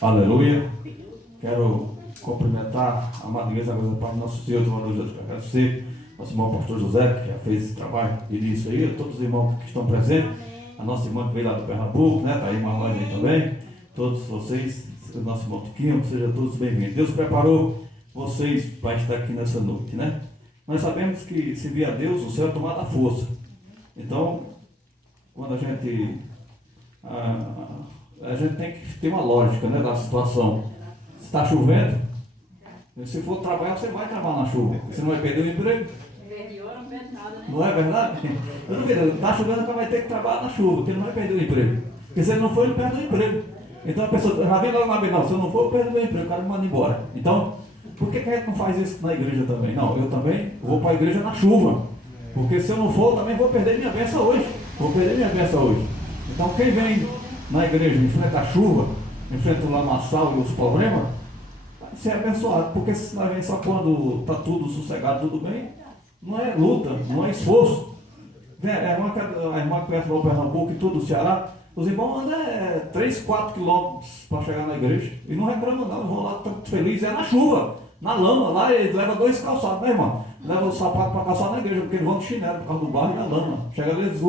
Aleluia. Quero cumprimentar a amada igreja da Paz do nosso Senhor, irmão Jesus. Quero agradecer nosso irmão pastor José, que já fez esse trabalho de início aí, todos os irmãos que estão presentes, a nossa irmã que veio lá do Pernambuco, né? Está aí uma loja aí também, todos vocês, o nosso irmão Tiquinho, sejam todos bem-vindos. Deus preparou vocês para estar aqui nessa noite, né? Nós sabemos que se via Deus, o céu é tomado à força. Então, quando a gente tem que ter uma lógica, né, da situação. Se está chovendo, se for trabalhar, você vai trabalhar na chuva. Você não vai perder o emprego. Não é verdade? Eu não quero, está chovendo, então vai ter que trabalhar na chuva, porque ele não vai perder o emprego. Porque se ele não for, ele perde o emprego. Então a pessoa já vem lá na beira, não, se eu não for, eu perdo o meu emprego, o cara me manda embora. Então, por que a gente não faz isso na igreja também? Não, eu também vou para a igreja na chuva. Porque se eu não for, eu também vou perder minha bênção hoje. Vou perder minha bênção hoje. Então quem vem na igreja, enfrenta a chuva, enfrenta o lamaçal e os problemas, vai ser abençoado. Porque se nós vem só quando está tudo sossegado, tudo bem, não é luta, não é esforço. A irmã que conhece o Pernambuco e tudo o Ceará, os irmãos andam 3, 4 quilômetros para chegar na igreja. E não reclamam não, vão lá tanto felizes, é na chuva, na lama, lá eles levam 2 calçados, né, irmão? Levam o sapato para calçar na igreja, porque eles vão de chinelo por causa do barro e da lama. Chega ali, eles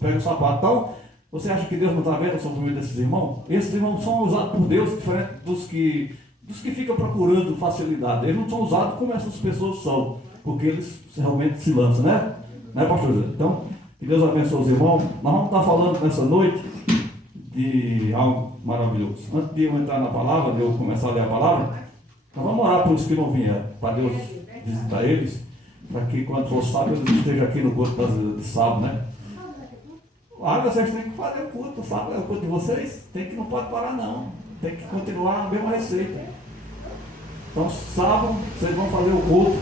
pegam o sapato. Então, você acha que Deus não está vendo o sofrimento desses irmãos? Esses irmãos são usados por Deus, diferente dos que ficam procurando facilidade. Eles não são usados como essas pessoas são, porque eles realmente se lançam, né? Né, pastor José? Então, que Deus abençoe os irmãos. Nós vamos estar falando nessa noite de algo maravilhoso. Antes de eu entrar na palavra, de eu começar a ler a palavra, nós vamos orar para os que não vieram, para Deus visitar eles, para que quando for sábado eles estejam aqui no culto de sábado, né? Vocês têm que fazer o culto, sábado é o culto de vocês, não pode parar não, tem que continuar a mesma receita. Então sábado vocês vão fazer o culto.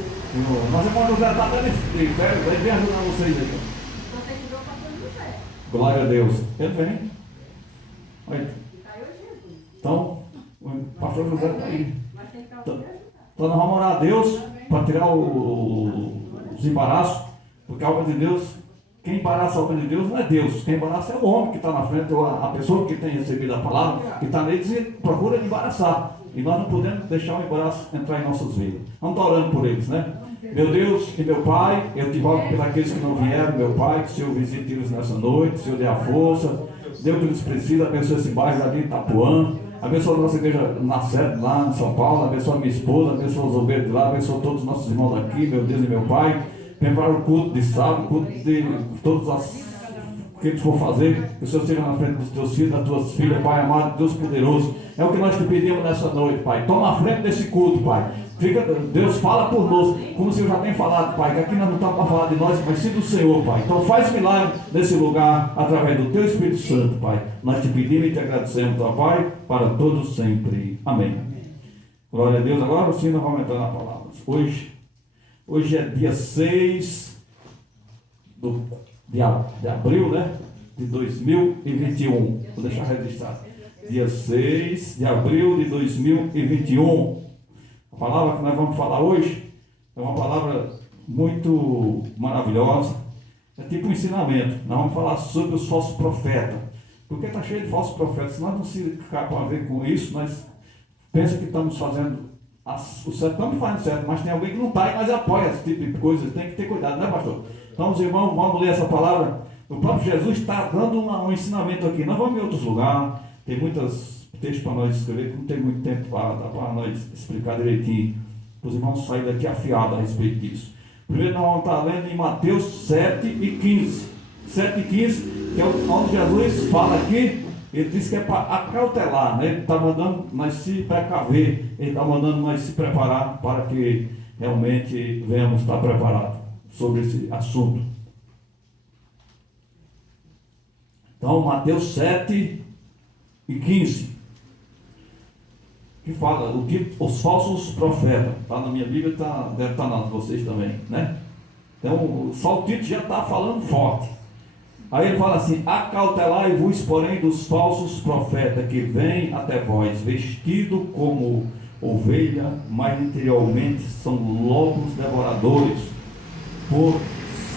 Mas irmão José está até de férias, ele vem ajudar vocês aí. Então tem que ver o pastor José. Glória a Deus. Ele vem. Aí. Então, o pastor José está aí. Então nós vamos orar a Deus para tirar os embaraços, porque a obra de Deus, quem embaraça a obra de Deus não é Deus, quem embaraça é o homem que está na frente, ou a pessoa que tem recebido a palavra, que está neles e procura embaraçar. E nós não podemos deixar o embaraço entrar em nossas vidas. Vamos estar orando por eles, né? Meu Deus e meu Pai, eu te rogo por aqueles que não vieram, meu Pai, que o Senhor visite eles nessa noite, que o Senhor dê a força, Deus que eles precisam, abençoe esse bairro ali em Itapuã, abençoa a nossa igreja na sede lá em São Paulo, abençoa a minha esposa, abençoa os obreiros de lá, abençoa todos os nossos irmãos daqui, meu Deus e meu Pai, prepara o culto de sábado, o culto de todos os que eles for fazer, que o Senhor esteja na frente dos teus filhos, das tuas filhas, Pai amado, Deus poderoso, é o que nós te pedimos nessa noite, Pai, toma a frente desse culto, Pai. Deus fala por nós, como o Senhor já tem falado, Pai, que aqui nós não estamos para falar de nós, mas sim do Senhor, Pai. Então faz milagre nesse lugar, através do Teu Espírito Santo, Pai. Nós te pedimos e te agradecemos, ó Pai, para todos sempre. Amém. Glória a Deus. Agora sim nós vamos entrar na palavra. Hoje é dia 6 de abril, né? De 2021. Vou deixar registrado. Dia 6 de abril de 2021. A palavra que nós vamos falar hoje é uma palavra muito maravilhosa, é tipo um ensinamento. Nós vamos falar sobre os falsos profetas, porque está cheio de falsos profetas. Se nós não se ficar a ver com isso, nós pensamos que estamos fazendo o certo, estamos fazendo certo, mas tem alguém que não está e nós apoia esse tipo de coisa, tem que ter cuidado, né, pastor? Então, os irmãos, vamos ler essa palavra. O próprio Jesus está dando um ensinamento aqui. Nós vamos em outros lugares, tem muitos textos para nós escrever, que não tem muito tempo para nós explicar direitinho, para os irmãos saírem daqui afiados a respeito disso. Primeiro nós vamos estar lendo em Mateus 7 e 15. 7 e 15, que é onde Jesus fala aqui, ele diz que é para acautelar, né? Ele está mandando nós se precaver, ele está mandando nós se preparar para que realmente venhamos estar preparados sobre esse assunto. Então, Mateus 7 e 15, que fala o que os falsos profetas, está na minha Bíblia, deve estar na de vocês também, né? Então, só o título já está falando forte. Aí ele fala assim: acautelai-vos, porém, dos falsos profetas que vêm até vós, vestido como ovelha, mas interiormente são lobos devoradores. Por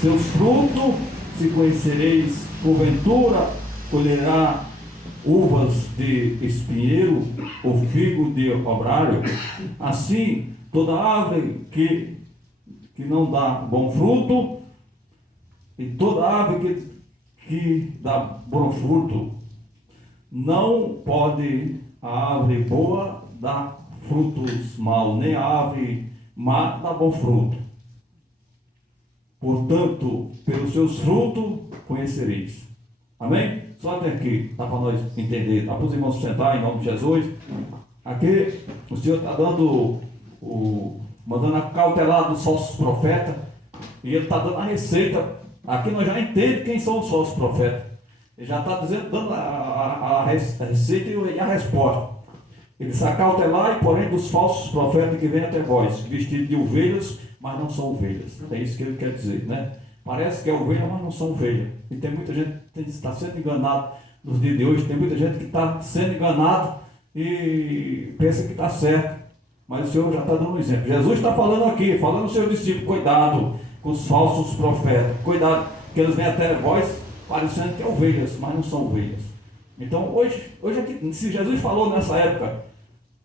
seus frutos se conhecereis, porventura colherá uvas de espinheiro, ou figo de obrário, assim toda árvore que não dá bom fruto, e toda árvore que dá bom fruto, não pode a árvore boa dar frutos maus, nem a árvore má dá bom fruto. Portanto, pelos seus frutos conhecereis. Amém? Só até aqui, dá para nós entender. Dá para os irmãos sentar em nome de Jesus. Aqui, o Senhor está mandando a cautelar dos falsos profetas. E Ele está dando a receita. Aqui nós já entendemos quem são os falsos profetas. Ele já está dando a receita e a resposta. Ele diz: acautelai, porém, dos falsos profetas que vêm até vós, vestidos de ovelhas, mas não são ovelhas. É isso que ele quer dizer, né? Parece que é ovelha, mas não são ovelha. E tem muita gente que está sendo enganado nos dias de hoje. Tem muita gente que está sendo enganado e pensa que está certo. Mas o Senhor já está dando um exemplo. Jesus está falando aqui, falando aos seus discípulos: cuidado com os falsos profetas. Cuidado, que eles vêm até vós parecendo que é ovelhas, mas não são ovelhas. Então, hoje aqui, se Jesus falou nessa época,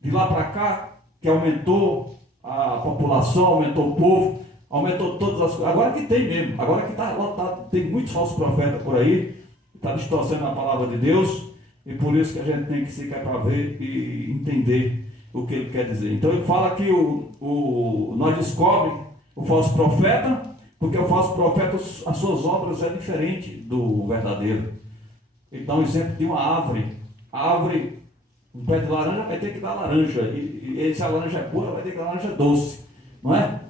de lá para cá, que aumentou a população, aumentou o povo, aumentou todas as coisas. Agora que tem mesmo, agora que está lotado, tem muitos falsos profetas por aí, está distorcendo a palavra de Deus, e por isso que a gente tem que ficar para ver e entender o que ele quer dizer. Então ele fala que nós descobrimos o falso profeta, porque o falso profeta, as suas obras é diferente do verdadeiro. Ele dá um exemplo de uma árvore. A árvore, um pé de laranja vai ter que dar laranja, e se a laranja é boa, vai ter que dar laranja doce, não é?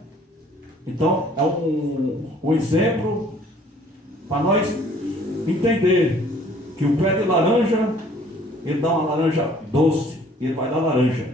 Então, é um exemplo para nós entender que o pé de laranja, ele dá uma laranja doce, e ele vai dar laranja.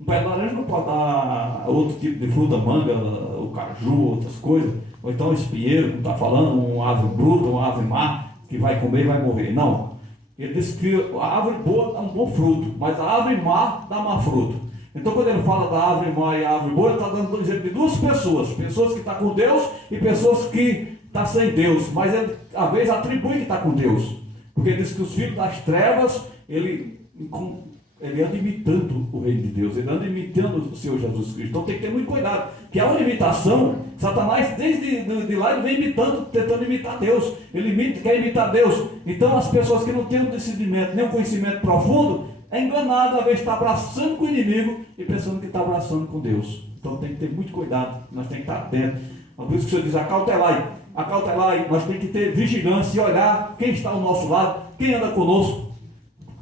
Um pé de laranja não pode dar outro tipo de fruta, manga, o caju, outras coisas, ou então o espinheiro, como está falando, uma árvore bruta, uma árvore má, que vai comer e vai morrer. Não. Ele diz que a árvore boa dá um bom fruto, mas a árvore má dá má fruto. Então, quando ele fala da árvore má e a árvore boa, ele está dando exemplo de duas pessoas: pessoas que estão com Deus e pessoas que estão sem Deus. Mas ele, às vezes, atribui que está com Deus, porque ele diz que os filhos das trevas, ele anda imitando o reino de Deus, ele anda imitando o Senhor Jesus Cristo. Então tem que ter muito cuidado, que é uma imitação. Satanás, desde lá, ele vem imitando, tentando imitar Deus. Ele quer imitar Deus. Então as pessoas que não têm um discernimento, nem um conhecimento profundo, é enganado, às vezes está abraçando com o inimigo e pensando que está abraçando com Deus. Então tem que ter muito cuidado, nós temos que estar atentos. Por isso que o Senhor diz: acautelai, nós temos que ter vigilância e olhar quem está ao nosso lado, quem anda conosco.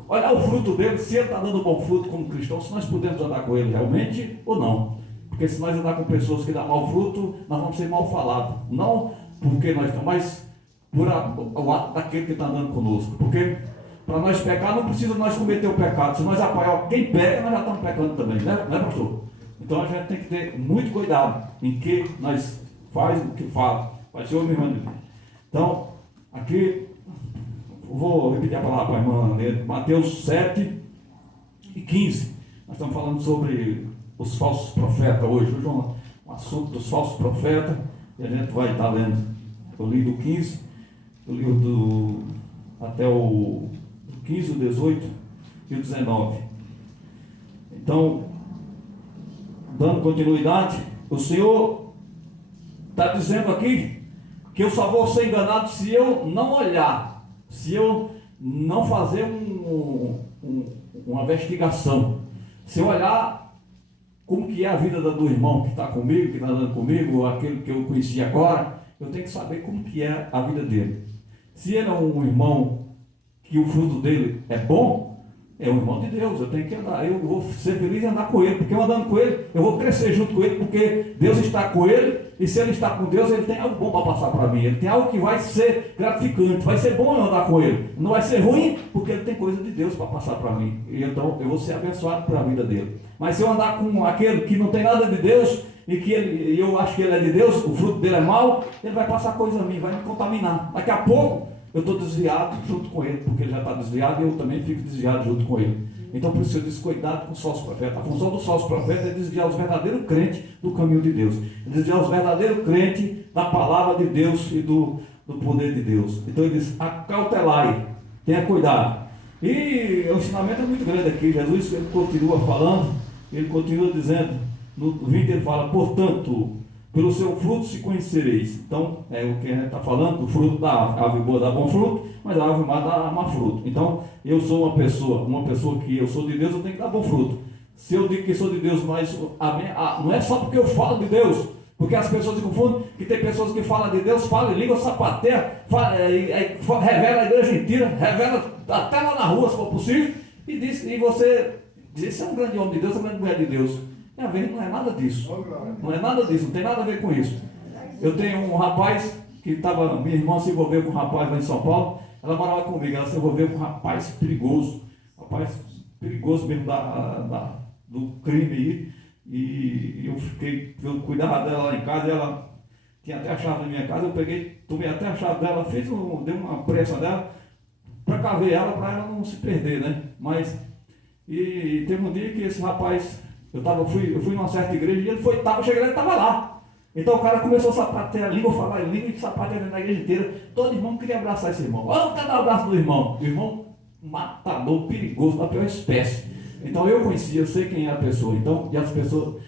Olhar o fruto dele, se ele está dando bom fruto como cristão, se nós podemos andar com ele realmente ou não. Porque se nós andar com pessoas que dão mau fruto, nós vamos ser mal falados. Não porque nós estamos, mas por o ato daquele que está andando conosco. Porque para nós pecar, não precisa nós cometer o pecado. Se nós apoiar quem pega, nós já estamos pecando também, né, pastor? Então a gente tem que ter muito cuidado em que nós faz o que fala. Vai ser o meu irmão. Então, aqui, vou repetir a palavra para a irmã ler. Mateus 7 e 15. Nós estamos falando sobre os falsos profetas hoje. Hoje é um assunto dos falsos profetas. E a gente vai estar lendo. Eu li do 15, eu li até o 15, o 18 e o 19. Então, dando continuidade, o Senhor está dizendo aqui que eu só vou ser enganado se eu não olhar, se eu não fazer uma investigação, se eu olhar como que é a vida do irmão que está comigo, que está andando comigo, ou aquele que eu conheci agora, eu tenho que saber como que é a vida dele. Se ele é um irmão que o fruto dele é bom, é um irmão de Deus, eu tenho que andar, eu vou ser feliz em andar com ele, porque eu andando com ele, eu vou crescer junto com ele, porque Deus está com ele, e se ele está com Deus, ele tem algo bom para passar para mim, ele tem algo que vai ser gratificante, vai ser bom eu andar com ele, não vai ser ruim, porque ele tem coisa de Deus para passar para mim, e então eu vou ser abençoado pela vida dele. Mas se eu andar com aquele que não tem nada de Deus, e que eu acho que ele é de Deus, o fruto dele é mau, ele vai passar coisa a mim, vai me contaminar, daqui a pouco eu estou desviado junto com ele, porque ele já está desviado e eu também fico desviado junto com ele. Então por isso eu disse: cuidado com os falsos profetas. A função dos falsos profetas é desviar os verdadeiros crentes do caminho de Deus, desviar os verdadeiros crentes da palavra de Deus e do poder de Deus. Então ele diz: acautelai, tenha cuidado. E o ensinamento é muito grande aqui. Jesus ele continua falando, ele continua dizendo, no 20 ele fala, portanto, pelo seu fruto se conhecereis. Então, é o que a gente está falando, o fruto da árvore. A árvore boa dá bom fruto, mas a árvore má dá má fruto. Então, eu sou uma pessoa que eu sou de Deus, eu tenho que dar bom fruto. Se eu digo que sou de Deus, mas não é só porque eu falo de Deus, porque as pessoas se confundem, que tem pessoas que falam de Deus, falam em língua sapateia, revela a igreja inteira, revela até lá na rua, se for possível, e você diz, você é um grande homem de Deus, uma grande mulher de Deus. Não é nada disso. Não é nada disso, não tem nada a ver com isso. Eu tenho um rapaz que estava, minha irmã se envolveu com um rapaz lá em São Paulo, ela morava comigo, ela se envolveu com um rapaz perigoso mesmo do crime aí, e eu cuidava dela lá em casa, ela tinha até a chave da minha casa, eu tomei até a chave dela, dei uma pressa dela, para caver ela, para ela não se perder, né? Mas, e teve um dia que esse rapaz, eu fui numa certa igreja, e eu cheguei lá e estava lá. Então o cara começou a sapatear a língua, falar em língua e sapatear na igreja inteira. Todo irmão queria abraçar esse irmão. Vamos dar um abraço do irmão. O irmão matador, perigoso, da pior espécie. Então eu sei quem é a pessoa. Então, e as pessoas,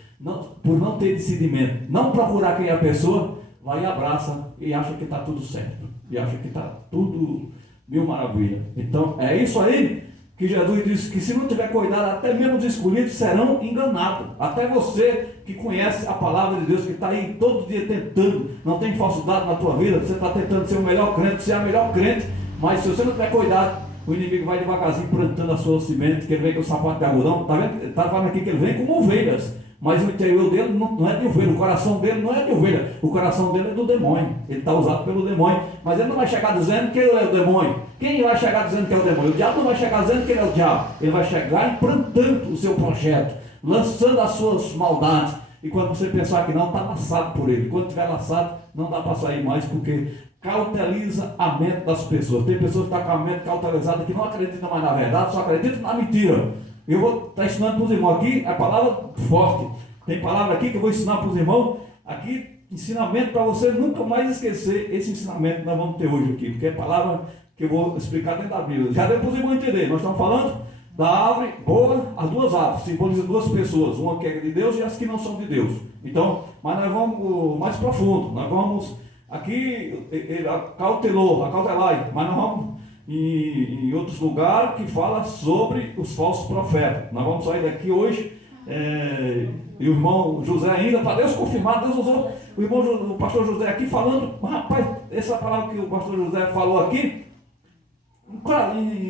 por não ter discernimento, não procurar quem é a pessoa, vai e abraça e acha que está tudo certo. E acha que está tudo mil maravilha. Então é isso aí que Jesus disse, que se não tiver cuidado, até mesmo os escolhidos serão enganados. Até você que conhece a palavra de Deus, que está aí todo dia tentando, não tem falsidade na tua vida, você está tentando ser o melhor crente, ser a melhor crente, mas se você não tiver cuidado, o inimigo vai devagarzinho plantando a sua semente, que ele vem com o sapato de algodão. Está vendo? Está falando aqui que ele vem como ovelhas, mas o interior dele não é de ovelha, o coração dele não é de ovelha, o coração dele é do demônio. Ele está usado pelo demônio, mas ele não vai chegar dizendo que ele é o demônio. Quem vai chegar dizendo que é o demônio? O diabo não vai chegar dizendo que ele é o diabo. Ele vai chegar implantando o seu projeto, lançando as suas maldades. E quando você pensar que não, está laçado por ele. Quando estiver laçado, não dá para sair mais, porque cauteliza a mente das pessoas. Tem pessoas que estão com a mente cautelizada, que não acreditam mais na verdade, só acreditam na mentira. Eu vou estar ensinando para os irmãos aqui a palavra forte. Tem palavra aqui que eu vou ensinar para os irmãos. Aqui, ensinamento para você nunca mais esquecer esse ensinamento que nós vamos ter hoje aqui, porque é palavra que eu vou explicar dentro da Bíblia. Já deu para os irmãos entender. Nós estamos falando da árvore boa, as duas árvores, simbolizam duas pessoas, uma que é de Deus e as que não são de Deus. Então, mas nós vamos mais profundo, nós vamos, aqui ele acautelai, mas nós vamos em outros lugares que fala sobre os falsos profetas. Nós vamos sair daqui hoje, e o irmão José ainda, para Deus confirmar, Deus usou o pastor José aqui falando, rapaz, essa palavra que o pastor José falou aqui,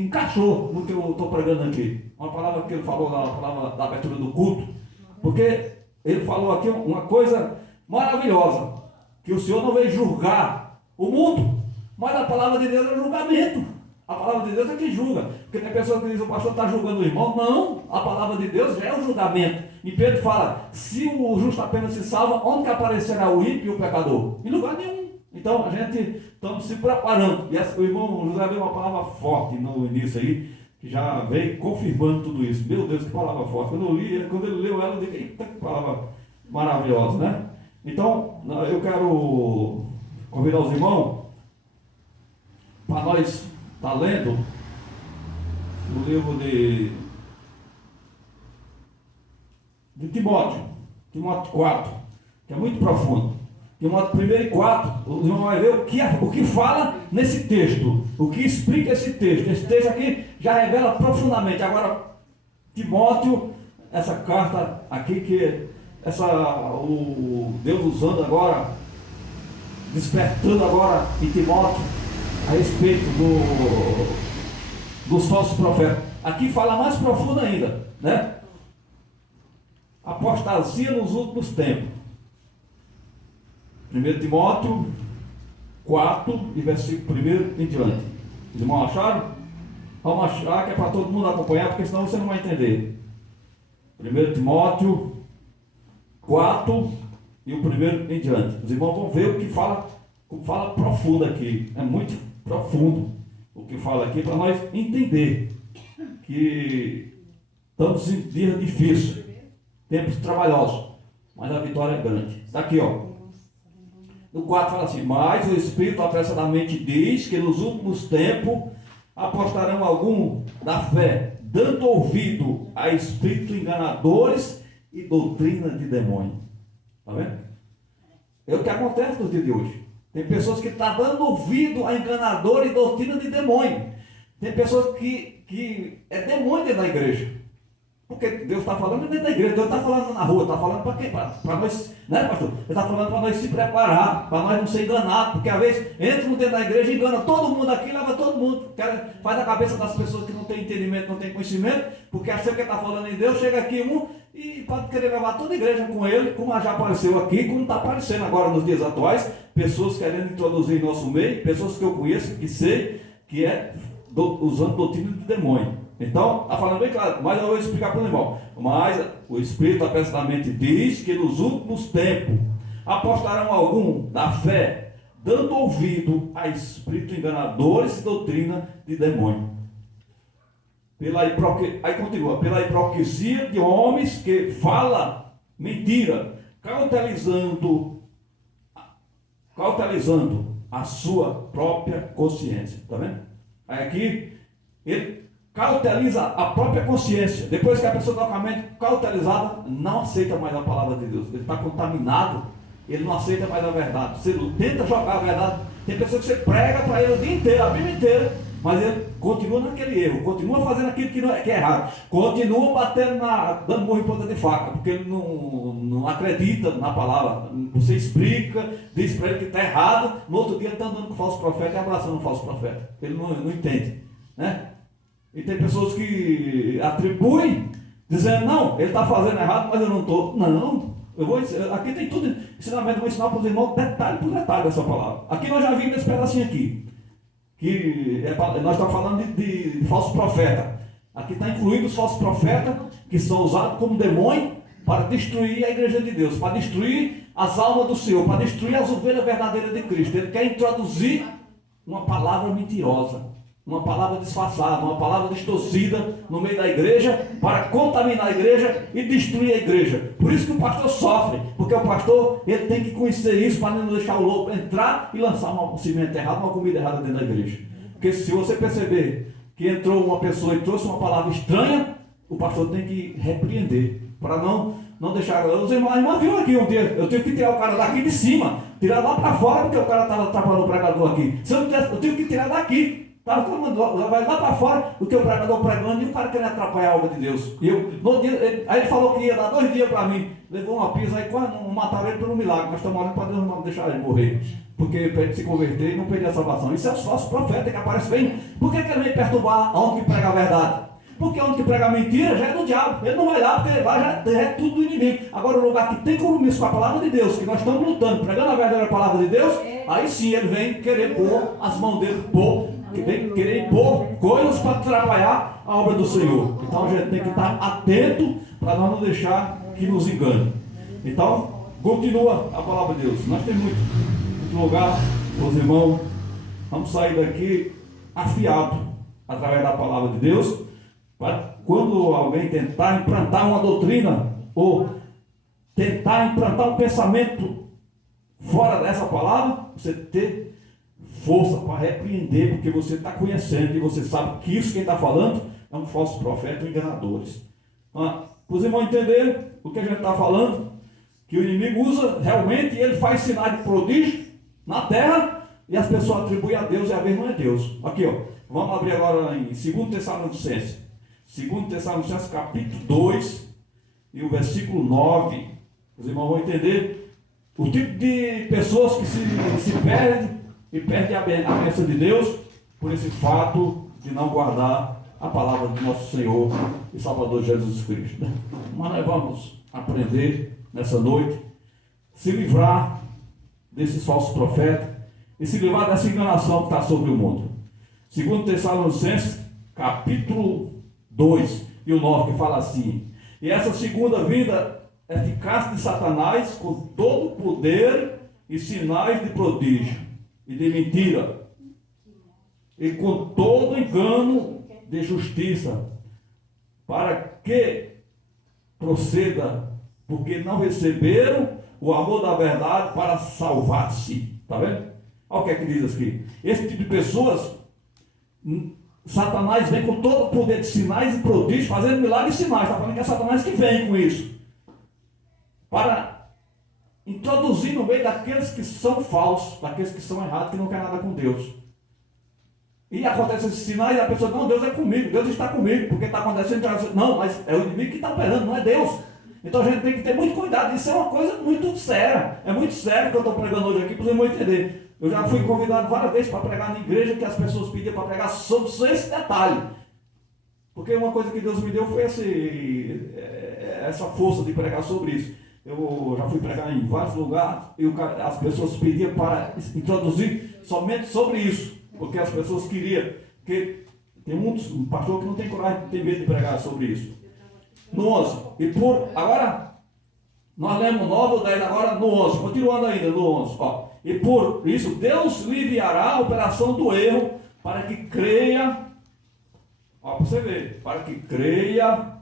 encaixou no que eu estou pregando aqui. Uma palavra que ele falou lá, a palavra da abertura do culto, porque ele falou aqui uma coisa maravilhosa, que o Senhor não veio julgar o mundo, mas a palavra de Deus é o julgamento. A palavra de Deus é que julga, porque tem pessoas que dizem, o pastor está julgando o irmão. Não, a palavra de Deus já é o julgamento. E Pedro fala, se o justo apenas se salva, onde que aparecerá o ímpio e o pecador? Em lugar nenhum. Então a gente estamos se preparando. E o irmão José deu uma palavra forte no início aí, que já veio confirmando tudo isso. Meu Deus, que palavra forte. Quando ele leu ela, eu disse, eita, que palavra maravilhosa, né? Então, eu quero convidar os irmãos para nós estar lendo o livro de Timóteo 4, que é muito profundo. Timóteo 1 e 4, o irmão vai ver o que fala nesse texto, o que explica esse texto. Esse texto aqui já revela profundamente. Agora, Timóteo, essa carta aqui, o Deus usando agora, despertando agora em Timóteo a respeito dos falsos profetas. Aqui fala mais profundo ainda, né? Apostasia nos últimos tempos. 1 Timóteo 4 e versículo 1 em diante. Os irmãos acharam? Vamos achar, que é para todo mundo acompanhar, porque senão você não vai entender. 1 Timóteo 4 e o 1 em diante. Os irmãos vão ver o que fala profundo aqui. É muito profundo o que fala aqui, para nós entender que estamos em dias difíceis, tempos trabalhosos, mas a vitória é grande. Está aqui, ó. No 4 fala assim, mas o Espírito apressadamente diz que nos últimos tempos Apostarão algum da fé, dando ouvido a espíritos enganadores e doutrina de demônio. Está vendo? É o que acontece no dia de hoje. Tem pessoas que estão dando ouvido a enganador e doutrina de demônio. Tem pessoas que é demônio dentro da igreja. Porque Deus está falando dentro da igreja, Deus está falando na rua, está falando para quê? Para nós, né, pastor? Ele está falando para nós se preparar, para nós não ser enganados, porque às vezes entra dentro da igreja, engana todo mundo aqui, leva todo mundo, faz a cabeça das pessoas que não têm entendimento, não têm conhecimento, porque acha que está falando em Deus, chega aqui e pode querer levar toda a igreja com ele, como já apareceu aqui, como está aparecendo agora nos dias atuais, pessoas querendo introduzir em nosso meio, pessoas que eu conheço, que sei, que é usando doutrina de demônio. Então, está falando bem claro, mas eu vou explicar para o irmão. Mas o Espírito apertadamente diz que nos últimos tempos apostarão algum da fé, dando ouvido a espíritos enganadores e doutrina de demônio. Aí continua, pela hipocrisia de homens que fala mentira, cautelizando a sua própria consciência. Está vendo? Aí aqui, ele cauteliza a própria consciência. Depois que a pessoa está com a mente cautelizada, não aceita mais a palavra de Deus. Ele está contaminado, ele não aceita mais a verdade. Você tenta jogar a verdade. Tem pessoas que você prega para ele o dia inteiro, a Bíblia inteira, mas ele continua naquele erro, continua fazendo aquilo que é errado, continua batendo dando murro em ponta de faca, porque ele não acredita na palavra. Você explica, diz para ele que está errado, no outro dia ele está andando com o falso profeta e abraçando o falso profeta. Ele não entende, né? E tem pessoas que atribuem, dizendo, não, ele está fazendo errado, mas eu não estou. Não, aqui tem tudo, ensinamento, eu vou ensinar para os irmãos, detalhe por detalhe dessa palavra. Aqui nós já vimos esse pedacinho aqui, que nós estamos falando de falso profeta. Aqui está incluído os falsos profetas, que são usados como demônio, para destruir a igreja de Deus, para destruir as almas do Senhor, para destruir as ovelhas verdadeiras de Cristo. Ele quer introduzir uma palavra mentirosa, uma palavra disfarçada, uma palavra distorcida no meio da igreja, para contaminar a igreja e destruir a igreja. Por isso que o pastor sofre, porque o pastor ele tem que conhecer isso para não deixar o lobo entrar e lançar uma semente errada, uma comida errada dentro da igreja. Porque se você perceber que entrou uma pessoa e trouxe uma palavra estranha, o pastor tem que repreender, para não deixar. Os irmãos viram aqui um dia, eu tive que tirar o cara daqui de cima, tirar lá para fora, porque o cara estava atrapalhando o pregador aqui. Se eu não tivesse, eu tive que tirar daqui. Estava todo mundo, vai lá para fora, o que o pregador pregando, e o cara querendo atrapalhar a obra de Deus. Aí ele falou que ia dar 2 dias para mim, levou uma pisa, aí quase não mataram ele por um milagre, mas estamos orando para Deus não deixar ele morrer, porque para ele se converter e não perder a salvação. Isso é os falsos profetas que aparecem bem. Por que ele vem perturbar aonde que prega a verdade? Porque onde que prega a mentira já é do diabo. Ele não vai lá, porque ele vai, já é tudo do inimigo. Agora, o lugar que tem compromisso com a palavra de Deus, que nós estamos lutando, pregando a verdadeira palavra de Deus, aí sim ele vem querer pôr as mãos dele, que vem querer impor coisas para atrapalhar a obra do Senhor. Então a gente tem que estar atento para nós não deixar que nos engane. Então, continua a palavra de Deus. Nós temos muito lugar, meus irmãos, vamos sair daqui afiado através da palavra de Deus, para quando alguém tentar implantar uma doutrina ou tentar implantar um pensamento fora dessa palavra, você ter força para repreender, porque você está conhecendo e você sabe que isso quem está falando é um falso profeta e enganadores. Para os irmãos entenderem o que a gente está falando, que o inimigo usa realmente, ele faz sinais de prodígio na terra e as pessoas atribuem a Deus e a vez não é Deus. Aqui, ó, vamos abrir agora em 2 Tessalonicenses. 2 Tessalonicenses capítulo 2 e o versículo 9. Os irmãos vão entender o tipo de pessoas que se perdem e perde a bênção de Deus por esse fato de não guardar a palavra do nosso Senhor e Salvador Jesus Cristo. Mas nós vamos aprender nessa noite, se livrar desses falsos profetas e se livrar dessa enganação que está sobre o mundo. 2 Tessalonicenses, capítulo 2 e o 9, que fala assim: e essa segunda vinda eficaz de Satanás com todo o poder e sinais de prodígio e de mentira, e com todo engano de justiça, para que proceda, porque não receberam o amor da verdade para salvar-se. Está vendo? Olha o que é que diz aqui. Esse tipo de pessoas Satanás vem com todo o poder de sinais e prodígios, fazendo milagres e sinais. Está falando que é Satanás que vem com isso. Para introduzir no meio daqueles que são falsos, daqueles que são errados, que não querem nada com Deus. E acontece esses sinais e a pessoa, não, Deus é comigo, Deus está comigo, porque está acontecendo. Não, mas é o inimigo que está operando, não é Deus. Então a gente tem que ter muito cuidado. Isso é uma coisa muito séria. É muito sério que eu estou pregando hoje aqui para os irmãos entenderem. Eu já fui convidado várias vezes para pregar na igreja, que as pessoas pediam para pregar sobre esse detalhe. Porque uma coisa que Deus me deu foi essa força de pregar sobre isso. Eu já fui pregar em vários lugares e as pessoas pediam para introduzir somente sobre isso. Porque as pessoas queriam. Porque tem muitos pastores que não tem coragem, tem medo de pregar sobre isso. No 11. Agora, nós lemos 9 ou 10, agora no 11. Continuando ainda no 11. Ó. E por isso, Deus lhe enviará a operação do erro para que creia. Ó, para você ver. Para que creia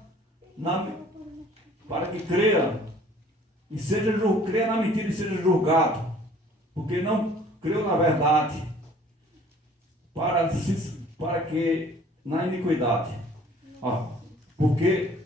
e creia na mentira e seja julgado. Porque não creu na verdade. Para que na iniquidade. Ó, porque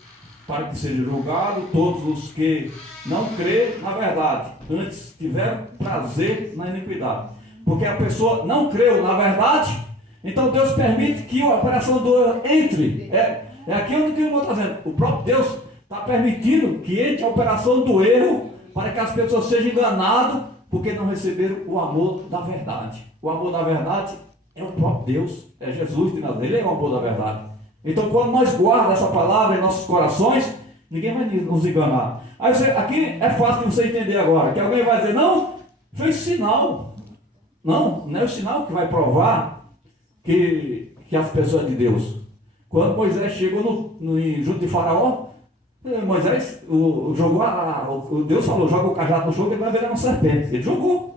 para que seja julgado todos os que não crêem na verdade, antes tiveram prazer na iniquidade. Porque a pessoa não creu na verdade, então Deus permite que a operação do erro entre. É aquilo que eu estou trazendo. O próprio Deus está permitindo que entre a operação do erro para que as pessoas sejam enganadas porque não receberam o amor da verdade. O amor da verdade é o próprio Deus, é Jesus de Nazaré, Ele é o amor da verdade. Então, quando nós guardamos essa palavra em nossos corações, ninguém vai nos enganar. Aí aqui é fácil de você entender agora, que alguém vai dizer, não, fez sinal. Não é o sinal que vai provar que as pessoas são de Deus. Quando Moisés chegou junto de Faraó, Moisés jogou, Deus falou, joga o cajado no fogo, ele vai virar uma serpente. Ele jogou.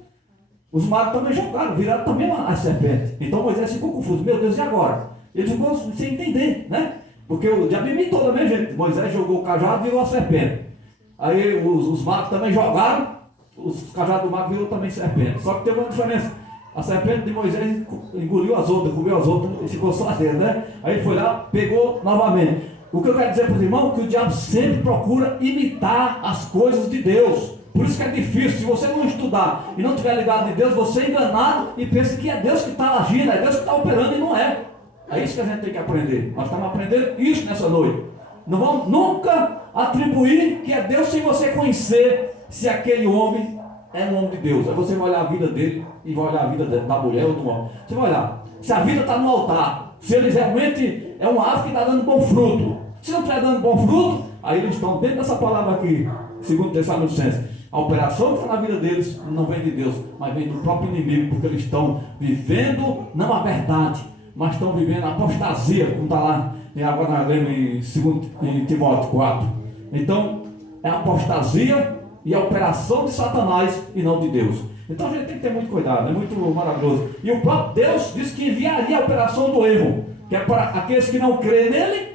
Os magos também jogaram, viraram também a serpente. Então Moisés ficou confuso, meu Deus, e agora? Ele ficou sem entender, né? Porque o diabo imitou também, gente. Moisés jogou o cajado e virou a serpente. Aí os magos também jogaram, os cajados do mago virou também serpente. Só que teve uma diferença. A serpente de Moisés engoliu as outras, comeu as outras e ficou só dentro, né? Aí ele foi lá, pegou novamente. O que eu quero dizer para os irmãos é que o diabo sempre procura imitar as coisas de Deus. Por isso que é difícil, se você não estudar e não estiver ligado em Deus, você é enganado e pensa que é Deus que está agindo, é Deus que está operando e não é. É isso que a gente tem que aprender. Nós estamos aprendendo isso nessa noite. Não vamos nunca atribuir que é Deus sem você conhecer se aquele homem é um homem de Deus. Aí você vai olhar a vida dele e vai olhar a vida da mulher ou do homem. Você vai olhar se a vida está no altar, se eles realmente é uma árvore que está dando bom fruto. Se não estiver dando bom fruto, aí eles estão dentro dessa palavra aqui, segundo Tessalonicenses. A operação que está na vida deles não vem de Deus, mas vem do próprio inimigo, porque eles estão vivendo não a verdade, mas estão vivendo a apostasia, como está lá, e agora nós lemos em Timóteo 4. Então, é a apostasia e a operação de Satanás e não de Deus. Então a gente tem que ter muito cuidado, é muito maravilhoso. E o próprio Deus disse que enviaria a operação do erro, que é para aqueles que não creem nele,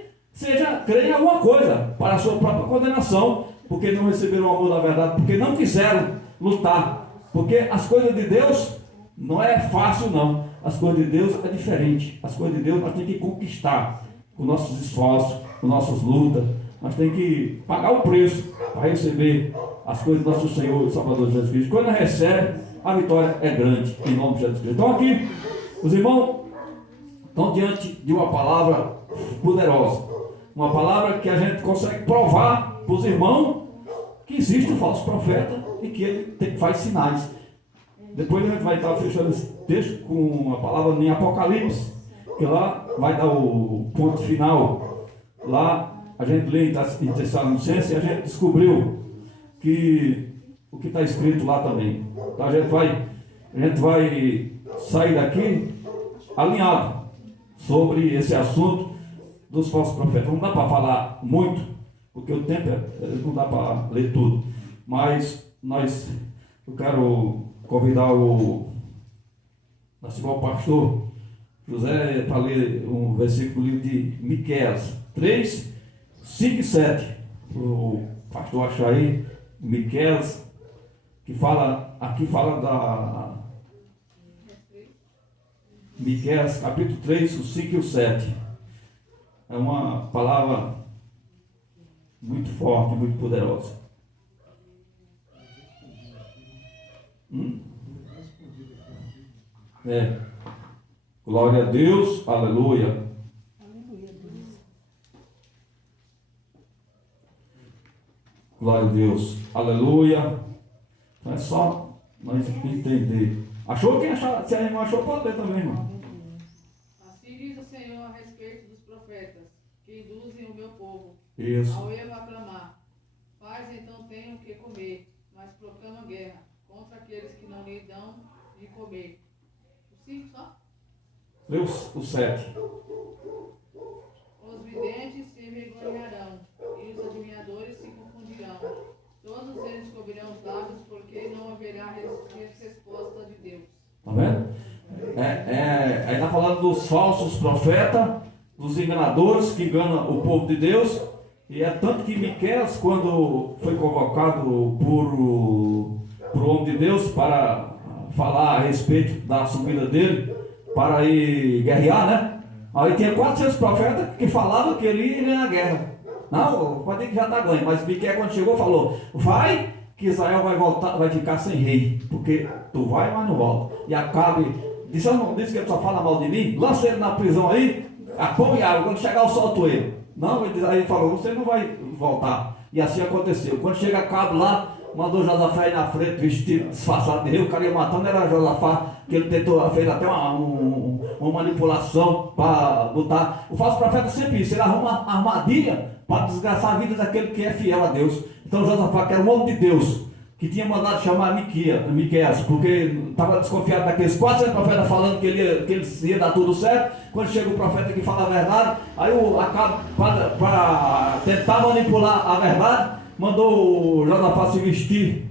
creem em alguma coisa, para a sua própria condenação, porque não receberam o amor da verdade, porque não quiseram lutar. Porque as coisas de Deus não é fácil não. As coisas de Deus é diferente. As coisas de Deus nós temos que conquistar com nossos esforços, com nossas lutas. Nós temos que pagar o preço para receber as coisas do nosso Senhor e Salvador Jesus Cristo. Quando recebe, a vitória é grande, em nome de Jesus Cristo. Então aqui, os irmãos estão diante de uma palavra poderosa. Uma palavra que a gente consegue provar para os irmãos que existe um falso profeta e que ele faz sinais. Depois a gente vai estar fechando esse texto com a palavra em Apocalipse, que lá vai dar o ponto final. Lá a gente lê em Tessalonicenses e a gente descobriu que o que está escrito lá também. Então a gente vai sair daqui alinhado sobre esse assunto dos falsos profetas. Não dá para falar muito, porque o tempo não dá para ler tudo. Mas eu quero convidar o pastor José para ler um versículo do livro de Miqueias 3, 5 e 7. O pastor achar aí, Miqueias, aqui fala Miqueias capítulo 3, o 5 e o 7. É uma palavra muito forte, muito poderosa. Glória a Deus, aleluia. Glória a Deus, aleluia. Então é só nós entender. Achou? Quem achar? Se a irmã achou, pode ler também, irmão. Assim diz o Senhor a respeito dos profetas, que induzem o meu povo Isso. ao erro a clamar. Paz então tenham que comer, mas proclamam guerra contra aqueles que não lhe dão de comer. O 5 só? Lê o 7. Os videntes se envergonharão, e os adivinhadores se confundirão. Todos eles cobrirão os lábios, porque não haverá resposta de Deus. Está vendo? Aí está falando dos falsos profetas, dos enganadores que enganam o povo de Deus. E é tanto que Miqueias, quando foi convocado por homem de Deus para falar a respeito da subida dele, para ir guerrear, né? Aí tinha 400 profetas que falavam que ele ia ganhar a guerra. Não, pode ter que já está ganho. Mas Miqueias, quando chegou, falou: vai, que Israel vai voltar, vai ficar sem rei, porque tu vai, mas não volta. E Acabe disse que ele só fala mal de mim, lança ele na prisão aí, a pão e água, quando chegar eu solto ele. Não, aí ele falou: você não vai voltar. E assim aconteceu. Quando chega Acabe lá, mandou Josafá ir na frente, vestido, disfarçado de rei. O cara ia matando, era Josafá, que ele fez até uma manipulação para botar. O falso profeta sempre isso, ele arruma armadilha para desgraçar a vida daquele que é fiel a Deus. Então Josafá, que era um homem de Deus, que tinha mandado chamar Miqueias, porque estava desconfiado daqueles 400 profetas falando que ele ia dar tudo certo. Quando chega o profeta que fala a verdade, aí para tentar manipular a verdade, mandou Josafá se vestir.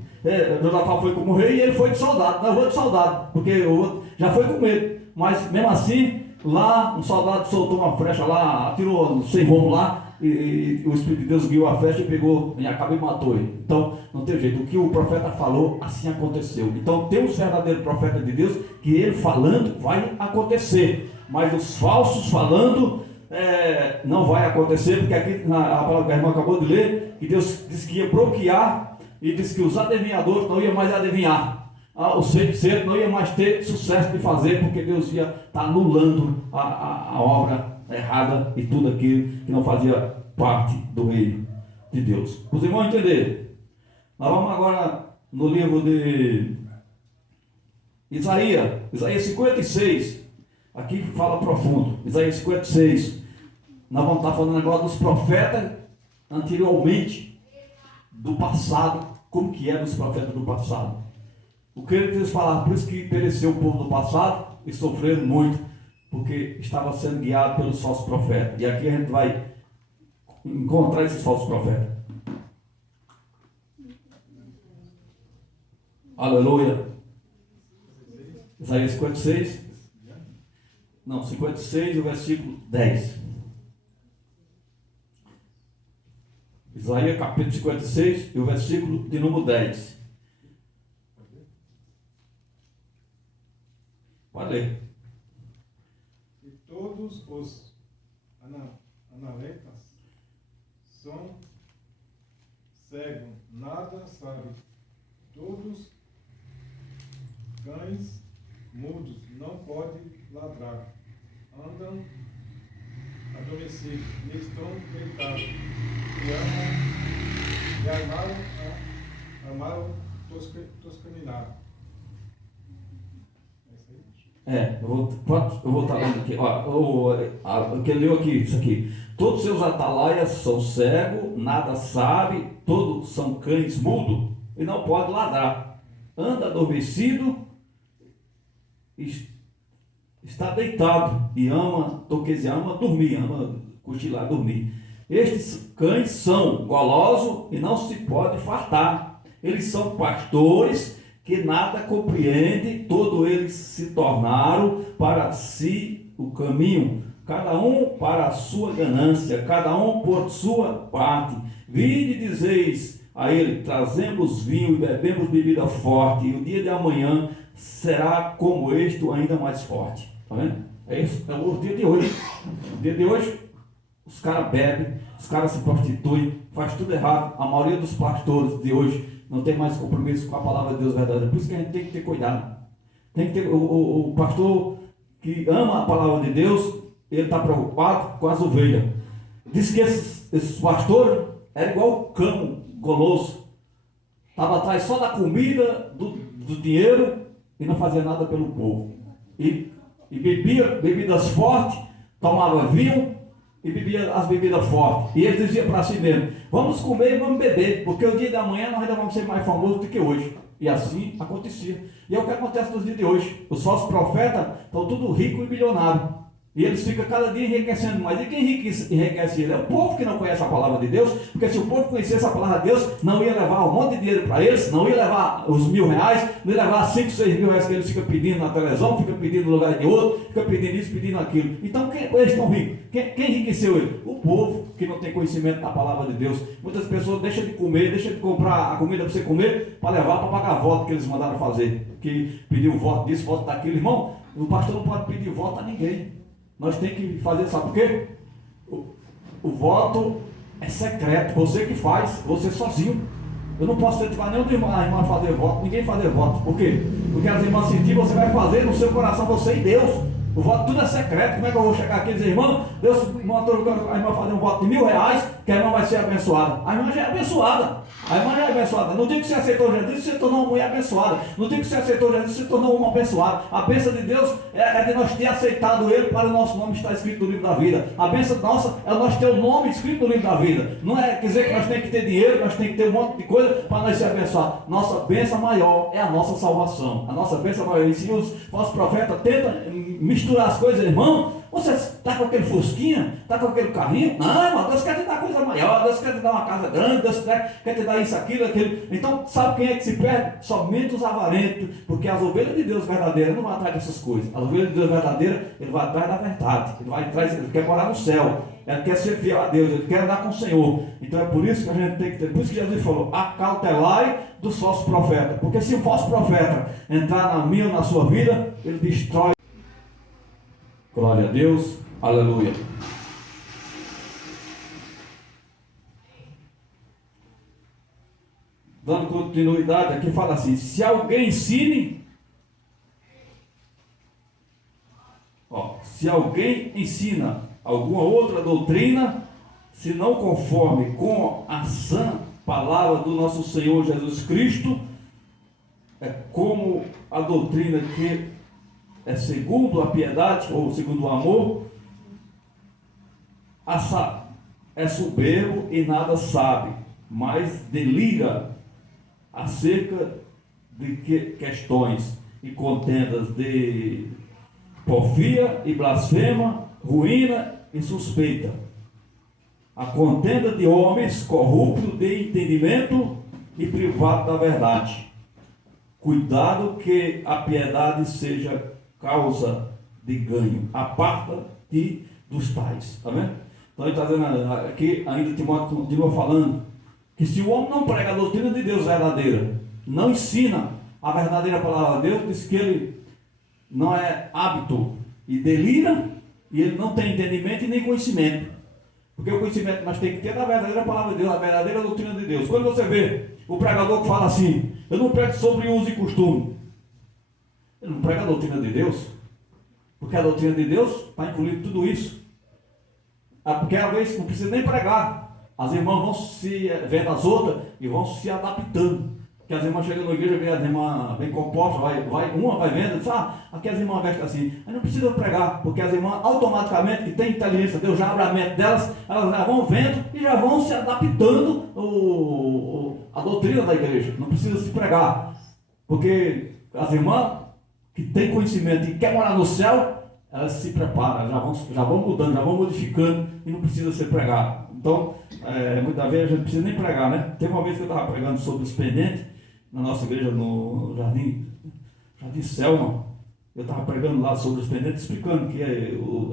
Josafá foi como rei e ele foi de soldado. Não, eu vou de soldado, porque o outro já foi com medo. Mas mesmo assim, lá um soldado soltou uma flecha lá, atirou sem rumo lá, e o Espírito de Deus guiou a flecha e pegou e acabou e matou ele. Então não tem jeito, o que o profeta falou, assim aconteceu. Então tem um verdadeiro profeta de Deus, que ele falando vai acontecer, mas os falsos falando não vai acontecer, porque aqui a palavra que a irmã acabou de ler, que Deus disse que ia bloquear, e disse que os adivinhadores não iam mais adivinhar, os feiticeiros não iam mais ter sucesso de fazer, porque Deus ia estar anulando a obra errada e tudo aquilo que não fazia parte do reino de Deus. Os irmãos entenderem. Nós vamos agora no livro de Isaías 56. Aqui fala profundo. Isaías 56. Nós vamos estar falando agora dos profetas anteriormente, do passado, como que eram os profetas do passado. O que eles falavam, por isso que pereceu o povo do passado e sofreram muito, porque estava sendo guiado pelos falsos profetas. E aqui a gente vai encontrar esses falsos profetas. Aleluia. Isaías 56. Não, 56, o versículo 10. Isaías capítulo 56, e o versículo de número 10. Pode ler. E todos os analetas são cegos, nada sabem. Todos cães mudos, não podem ladrar. Andam adormecidos e estão deitados. E amaram toscaninar. Eu vou estar lendo aqui. O que ele leu aqui, isso aqui. Todos seus atalaias são cegos, nada sabe, todos são cães mudos e não pode ladrar. Anda adormecido, está deitado e ama dormir, ama cochilar, dormir. Estes cães são golosos e não se pode fartar. Eles são pastores que nada compreendem, todos eles se tornaram para si o caminho, cada um para a sua ganância, cada um por sua parte. Vinde e dizeis a ele: trazemos vinho e bebemos bebida forte, e o dia de amanhã será como este, ainda mais forte. Está vendo? É isso, é o dia de hoje. O dia de hoje, os caras bebem, os caras se prostituem, faz tudo errado. A maioria dos pastores de hoje não tem mais compromisso com a palavra de Deus verdadeira. Por isso que a gente tem que ter cuidado. Tem que ter, o pastor que ama a palavra de Deus, ele está preocupado com as ovelhas. Diz que esses pastores eram igual o cão goloso. Estava atrás só da comida, do dinheiro e não fazia nada pelo povo. E bebia bebidas fortes, tomava vinho e bebia as bebidas fortes. E ele dizia para si mesmo: vamos comer e vamos beber, porque o dia da manhã nós ainda vamos ser mais famosos do que hoje. E assim acontecia. E é o que acontece nos dias de hoje. Os falsos profetas estão tudo ricos e milionários. E eles ficam cada dia enriquecendo mais. E quem enriquece ele? É o povo que não conhece a palavra de Deus. Porque se o povo conhecesse a palavra de Deus, não ia levar um monte de dinheiro para eles, não ia levar os R$1.000, não ia levar 5, 6 mil reais que eles ficam pedindo na televisão, ficam pedindo no lugar de outro, ficam pedindo isso, pedindo aquilo. Então eles estão ricos. Quem enriqueceu ele? O povo que não tem conhecimento da palavra de Deus. Muitas pessoas deixam de comer, deixam de comprar a comida para você comer, para levar para pagar voto que eles mandaram fazer. Que pediu voto disso, voto daquilo. Irmão, o pastor não pode pedir voto a ninguém. Nós temos que fazer, sabe por quê? O voto é secreto, você que faz, você sozinho. Eu não posso incentivar nenhum irmão a fazer voto, ninguém fazer voto. Por quê? Porque as irmãs sentir, você vai fazer no seu coração, você e Deus. O voto tudo é secreto. Como é que eu vou chegar aqui e dizer: irmão, Deus mandou a irmã fazer um voto de R$1.000, que a irmã vai ser abençoada? A irmã já é abençoada. A irmã já é abençoada. No dia que você aceitou Jesus, você tornou uma mulher abençoada. No dia que você aceitou Jesus, você tornou uma abençoada. A bênção de Deus é de nós ter aceitado Ele para o nosso nome estar escrito no livro da vida. A bênção nossa é nós ter o nome escrito no livro da vida. Não é quer dizer que nós temos que ter dinheiro, nós temos que ter um monte de coisa para nós ser abençoados. Nossa bênção maior é a nossa salvação. A nossa bênção maior. E se os falsos profetas tentam misturar as coisas, irmão, você está com aquele fusquinha, está com aquele carrinho? Não, irmão, Deus quer te dar coisa maior, Deus quer te dar uma casa grande, Deus quer te dar isso, aquilo, aquilo. Então, sabe quem é que se perde? Somente os avarentos, porque as ovelhas de Deus verdadeiras não vão atrás dessas coisas. As ovelhas de Deus verdadeiras, ele vai atrás da verdade, ele quer morar no céu, ele quer ser fiel a Deus, ele quer andar com o Senhor. Então é por isso que a gente tem que ter, por isso que Jesus falou: acautelai dos falsos profetas, porque se o falso profeta entrar na minha ou na sua vida, ele destrói. Glória a Deus, aleluia. Dando continuidade aqui, fala assim: se alguém ensine, se alguém ensina alguma outra doutrina, se não conforme com a sã palavra do nosso Senhor Jesus Cristo, é como a doutrina que é segundo a piedade ou segundo o amor, é soberbo e nada sabe, mas delira acerca de questões e contendas de porfia e blasfema, ruína e suspeita, a contenda de homens corruptos de entendimento e privados da verdade. Cuidado que a piedade seja causa de ganho, aparta-te dos tais. Está vendo? Então ele está dizendo aqui, ainda Timóteo continua falando, que se o homem não prega a doutrina de Deus verdadeira, não ensina a verdadeira palavra de Deus, diz que ele não é hábito e delira, e ele não tem entendimento e nem conhecimento. Porque o conhecimento que nós temos que ter é da verdadeira palavra de Deus, a verdadeira doutrina de Deus. Quando você vê o pregador que fala assim: eu não prego sobre uso e costume, ele não prega a doutrina de Deus, porque a doutrina de Deus está incluindo tudo isso. Porque às vezes não precisa nem pregar, as irmãs vão se vendo as outras e vão se adaptando. Porque as irmãs chegam na igreja, vê as irmãs bem compostas, uma vai vendo, diz: aqui as irmãs vestem assim. Mas não precisa pregar, porque as irmãs automaticamente, que tem inteligência, Deus já abre a mente delas, elas já vão vendo e já vão se adaptando a doutrina da igreja. Não precisa se pregar, porque as irmãs que têm conhecimento e querem morar no céu, elas se preparam, já vão mudando, já vão modificando, e não precisa ser pregado. Então, muitas vezes a gente não precisa nem pregar, né? Teve uma vez que eu estava pregando sobre os pendentes, na nossa igreja no Jardim Selma. Eu estava pregando lá sobre os pendentes, explicando que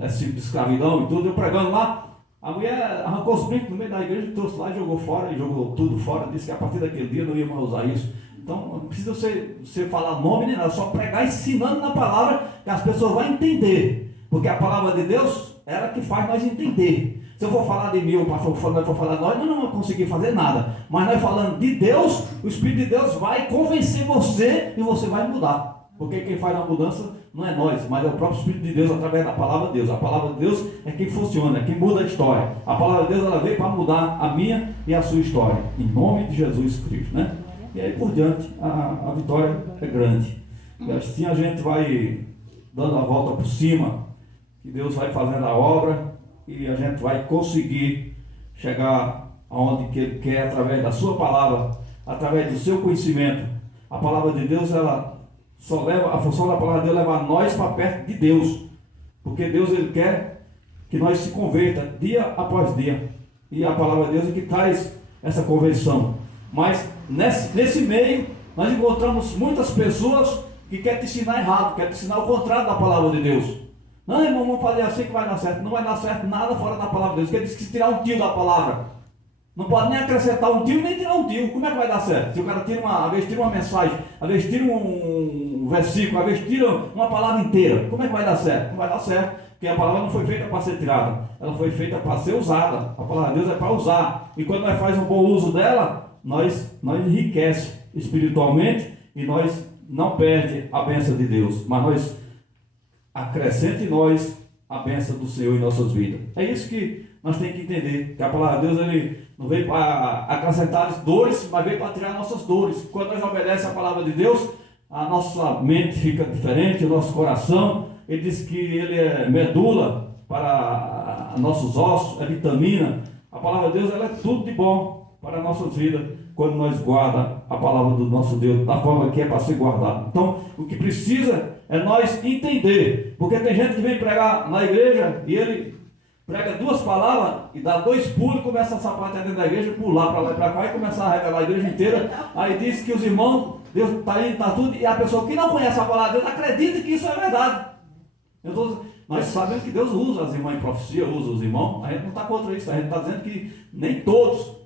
esse tipo de escravidão e tudo. Eu pregando lá, a mulher arrancou os brincos no meio da igreja, trouxe lá e jogou fora, e jogou tudo fora. Disse que a partir daquele dia não ia mais usar isso. Então não precisa você falar nome nem nada, só pregar ensinando na palavra que as pessoas vão entender. Porque a palavra de Deus, ela que faz nós entender. Se eu for falar de mim, o pastor for falar de nós não vamos conseguir fazer nada. Mas nós falando de Deus, o Espírito de Deus vai convencer você e você vai mudar. Porque quem faz a mudança não é nós, mas é o próprio Espírito de Deus através da palavra de Deus. A palavra de Deus é quem funciona, é quem muda a história. A palavra de Deus ela veio para mudar a minha e a sua história. Em nome de Jesus Cristo, né? E aí por diante a vitória é grande. E assim a gente vai dando a volta por cima, que Deus vai fazendo a obra e a gente vai conseguir chegar aonde que Ele quer através da sua palavra, através do seu conhecimento. A palavra de Deus, ela só leva, a função da palavra de Deus é levar nós para perto de Deus, porque Deus Ele quer que nós se converta dia após dia, e a palavra de Deus é que traz essa conversão. Mas nesse meio nós encontramos muitas pessoas que querem te ensinar errado, querem te ensinar o contrário da palavra de Deus. Não, irmão, vamos fazer assim que vai dar certo. Não vai dar certo nada fora da palavra de Deus, porque diz que se tirar um tio da palavra, não pode nem acrescentar um tio, nem tirar um tio. Como é que vai dar certo? Se o cara tira às vezes tira uma mensagem, às vezes tira um versículo, às vezes tira uma palavra inteira, como é que vai dar certo? Não vai dar certo, porque a palavra não foi feita para ser tirada, ela foi feita para ser usada. A palavra de Deus é para usar, e quando nós fazemos um bom uso dela, nós enriquece espiritualmente, e nós não perde a bênção de Deus, mas nós acrescenta em nós a bênção do Senhor em nossas vidas. É isso que nós temos que entender, que a palavra de Deus ele não veio para acrescentar as dores, mas veio para tirar nossas dores. Quando nós obedecemos a palavra de Deus, a nossa mente fica diferente, o nosso coração, ele diz que ele é medula para nossos ossos, é vitamina. A palavra de Deus ela é tudo de bom para as nossas vidas, quando nós guardamos a palavra do nosso Deus da forma que é para ser guardada. Então, o que precisa é nós entender, porque tem gente que vem pregar na igreja e ele prega duas palavras e dá dois pulos e começa a sapatear dentro da igreja, pular para lá e para cá e começar a revelar a igreja inteira. Aí diz que os irmãos, Deus está aí, está tudo, e a pessoa que não conhece a palavra de Deus acredita que isso é verdade. Nós sabemos que Deus usa as irmãs em profecia, usa os irmãos, a gente não está contra isso, a gente está dizendo que nem todos.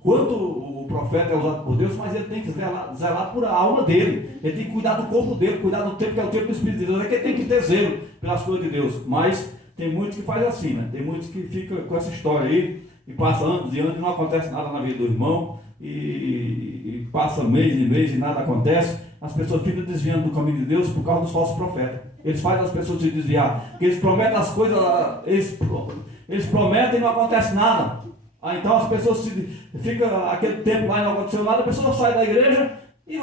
Quanto o profeta é usado por Deus, mas ele tem que zelar por a alma dele, ele tem que cuidar do corpo dele, cuidar do tempo que é o tempo do Espírito de Deus, é que ele tem que ter zelo pelas coisas de Deus. Mas tem muitos que fazem assim, né? Tem muitos que ficam com essa história aí, e passa anos e anos e não acontece nada na vida do irmão, e passa mês e mês e nada acontece. As pessoas ficam desviando do caminho de Deus por causa dos falsos profetas. Eles fazem as pessoas se desviar, porque eles prometem as coisas, eles prometem e não acontece nada. Então as pessoas ficam aquele tempo lá e não aconteceu nada, a pessoa sai da igreja e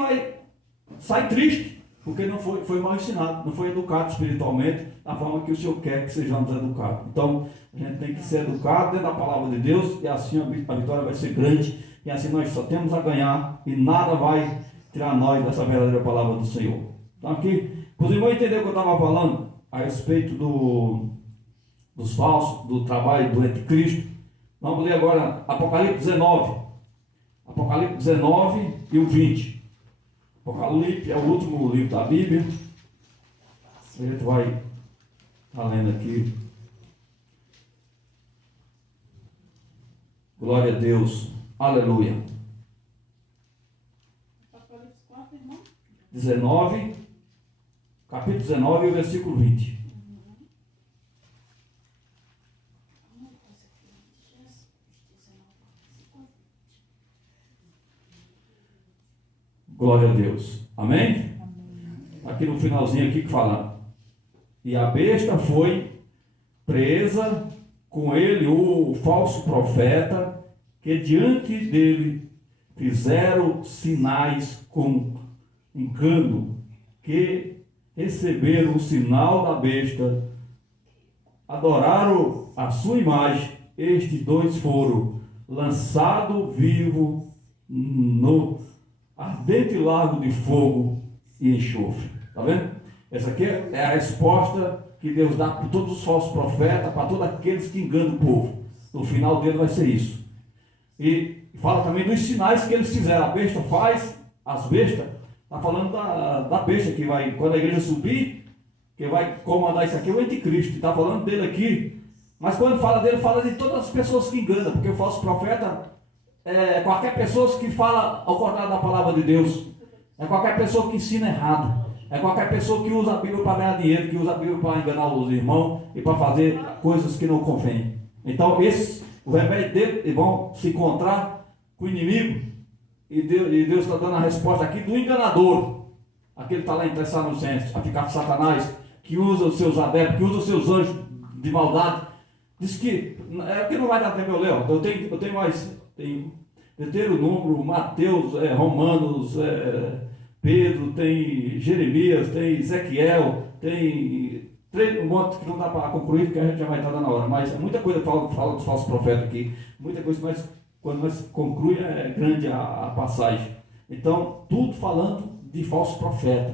sai triste, porque não foi mal ensinado, não foi educado espiritualmente da forma que o Senhor quer que sejamos educados. Então a gente tem que ser educado dentro da palavra de Deus, e assim a vitória vai ser grande, e assim nós só temos a ganhar, e nada vai tirar nós dessa verdadeira palavra do Senhor. Então aqui, para os irmãos entenderem o que eu estava falando a respeito dos falsos, do trabalho do anticristo. Vamos ler agora Apocalipse 19. Apocalipse 19 e o 20. Apocalipse é o último livro da Bíblia. A gente vai estar lendo aqui. Glória a Deus. Aleluia. Apocalipse 4, irmão? 19, capítulo 19 e o versículo 20. Glória a Deus. Amém? Aqui no finalzinho aqui que fala: e a besta foi presa, com ele o falso profeta, que diante dele fizeram sinais com engano, que receberam o sinal da besta, adoraram a sua imagem. Estes dois foram lançados vivos no ardente lago de fogo e enxofre. Está vendo? Essa aqui é a resposta que Deus dá para todos os falsos profetas, para todos aqueles que enganam o povo. No final dele vai ser isso. E fala também dos sinais que eles fizeram. A besta faz, as bestas, está falando da besta que vai, quando a igreja subir, que vai comandar isso aqui, é o anticristo. Está falando dele aqui. Mas quando fala dele, fala de todas as pessoas que enganam, porque o falso profeta qualquer pessoa que fala ao contrário da palavra de Deus. É qualquer pessoa que ensina errado. É qualquer pessoa que usa a Bíblia para ganhar dinheiro, que usa a Bíblia para enganar os irmãos e para fazer coisas que não convêm. Então, o remédio dele, vão se encontrar com o inimigo. E Deus está dando a resposta aqui do enganador. Aquele que está lá em Tessalonicenses, a ficar com Satanás, que usa os seus adeptos, que usa os seus anjos de maldade. Diz que, porque não vai dar tempo eu ler, eu tenho mais, Deuteronômio, Mateus, Romanos, Pedro, tem Jeremias, tem Ezequiel, tem um monte que não dá para concluir, porque a gente já vai estar dando a hora, mas é muita coisa que fala dos falsos profetas aqui, muita coisa, mas quando nós conclui é grande a passagem. Então, tudo falando de falso profeta.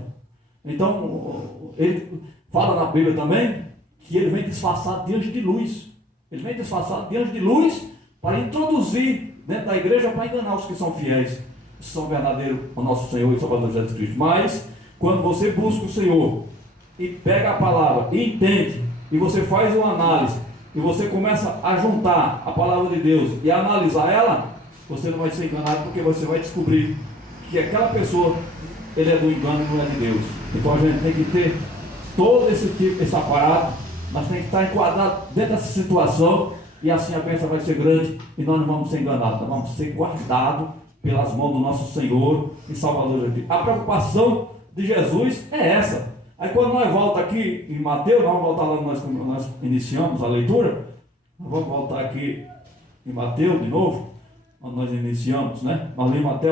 Então, ele fala na Bíblia também que ele vem disfarçado diante de luz. Ele vem disfarçado diante de luz para introduzir dentro da igreja, para enganar os que são fiéis, que são verdadeiros ao nosso Senhor e Salvador Jesus Cristo. Mas, quando você busca o Senhor e pega a palavra e entende, e você faz uma análise, e você começa a juntar a palavra de Deus e a analisar ela, você não vai ser enganado, porque você vai descobrir que aquela pessoa, ele é do engano e não é de Deus. Então a gente tem que ter todo esse aparato, nós temos que estar enquadrado dentro dessa situação, e assim a bênção vai ser grande, e nós não vamos ser enganados, nós vamos ser guardados pelas mãos do nosso Senhor e Salvador Jesus Cristo. A preocupação de Jesus é essa. Aí quando nós voltamos aqui em Mateus, nós vamos voltar lá nós iniciamos a leitura, nós vamos voltar aqui em Mateus de novo, onde nós iniciamos, né? Nós lemos até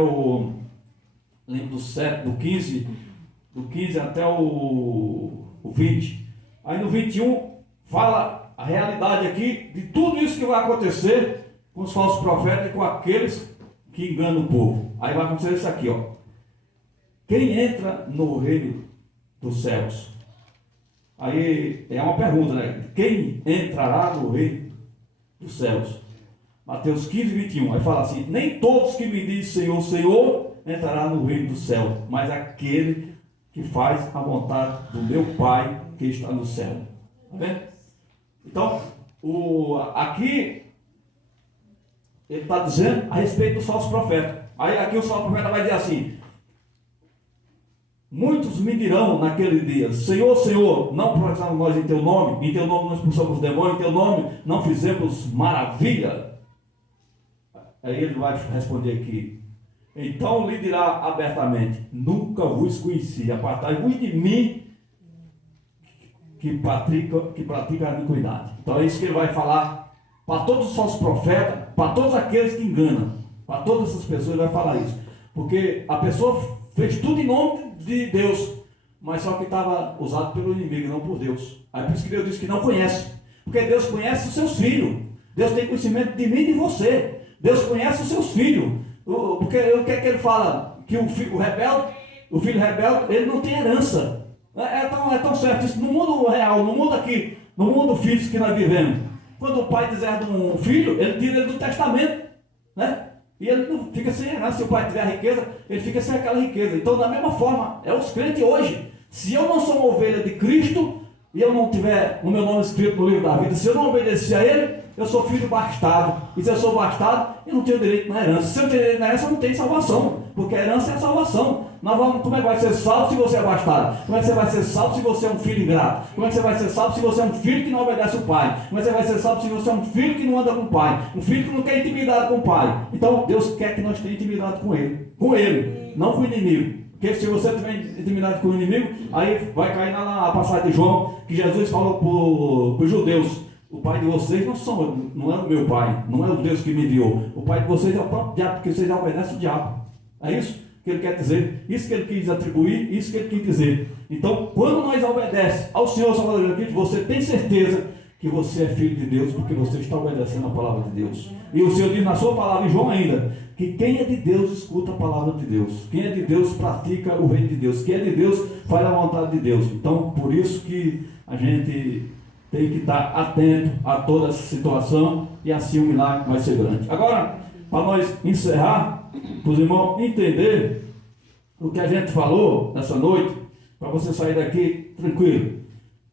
do 15 até o 20. Aí no 21 fala a realidade aqui de tudo isso que vai acontecer com os falsos profetas e com aqueles que enganam o povo. Aí vai acontecer isso aqui, ó. Quem entra no reino dos céus? Aí é uma pergunta, né? Quem entrará no reino dos céus? Mateus 15, 21. Aí fala assim: nem todos que me dizem Senhor, Senhor, entrará no reino do céu, mas aquele que faz a vontade do meu Pai que está no céu. Tá vendo? Então, aqui ele está dizendo a respeito dos falsos profetas. Aí aqui o falso profeta vai dizer assim: muitos me dirão naquele dia, Senhor, Senhor, não profetizamos nós em teu nome nós expulsamos os demônios, em teu nome não fizemos maravilha. Aí ele vai responder aqui: então lhe dirá abertamente, nunca vos conheci, apartai-vos de mim, que pratica a iniquidade. Então é isso que ele vai falar para todos os falsos profetas, para todos aqueles que enganam, para todas essas pessoas ele vai falar isso, porque a pessoa fez tudo em nome de Deus, mas só que estava usado pelo inimigo, não por Deus. Aí por isso que Deus diz que não conhece, porque Deus conhece os seus filhos, Deus tem conhecimento de mim e de você, Deus conhece os seus filhos, porque o que é que ele fala? Que o filho rebelde, ele não tem herança. É tão certo isso no mundo real, no mundo aqui, no mundo físico que nós vivemos. Quando o pai deserda um filho, ele tira ele do testamento, né? E ele não fica sem herança. Se o pai tiver a riqueza, ele fica sem aquela riqueza. Então, da mesma forma, é os crentes hoje. Se eu não sou uma ovelha de Cristo, e eu não tiver o meu nome escrito no livro da vida, se eu não obedecer a ele, eu sou filho bastardo. E se eu sou bastardo, eu não tenho direito na herança. Se eu tenho direito na herança, eu não tenho salvação. Porque a herança é a salvação. Como é que vai ser salvo se você é bastardo? Como é que você vai ser salvo se você é um filho ingrato? Como é que você vai ser salvo se você é um filho que não obedece o pai? Como é que você vai ser salvo se você é um filho que não anda com o pai? Um filho que não tem intimidade com o pai? Então Deus quer que nós tenhamos intimidade com ele, não com o inimigo. Porque se você tiver intimidade com o inimigo, aí vai cair na passagem de João, que Jesus falou para os judeus: o pai de vocês não é o meu pai, não é o Deus que me enviou. O pai de vocês é o próprio diabo, porque vocês obedecem o diabo. É isso que ele quer dizer, isso que ele quis atribuir, isso que ele quis dizer. Então, quando nós obedecemos ao Senhor Salvador Jesus Cristo, você tem certeza que você é filho de Deus, porque você está obedecendo a palavra de Deus. E o Senhor diz na sua palavra, em João ainda, que quem é de Deus escuta a palavra de Deus, quem é de Deus pratica o reino de Deus, quem é de Deus faz a vontade de Deus. Então, por isso que a gente tem que estar atento a toda essa situação, e assim o milagre vai ser grande. Agora, para nós encerrar, para os irmãos entenderem o que a gente falou nessa noite, para você sair daqui tranquilo,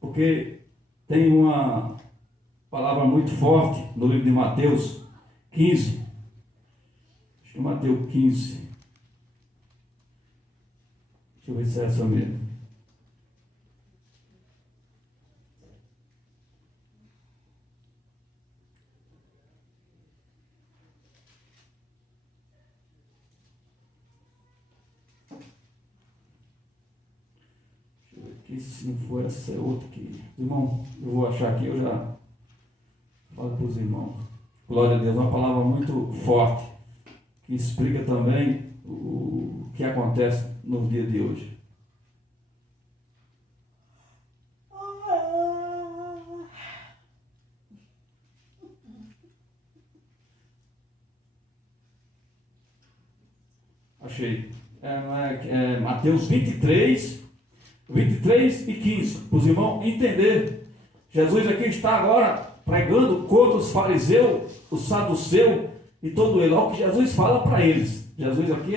porque tem uma palavra muito forte no livro de Mateus 15, acho que é Mateus 15, Deixa eu ver se é essa mesmo. Deixa eu ver aqui, se não for essa, é outra aqui. Irmão, eu vou achar aqui, eu já falo para os irmãos. Glória a Deus, uma palavra muito forte, que explica também o que acontece no dia de hoje. Achei. Mateus 23 e 15. Para os irmãos entenderem. Jesus aqui está agora pregando contra os fariseus, os saduceus e todo ele. Olha o que Jesus fala para eles. Jesus aqui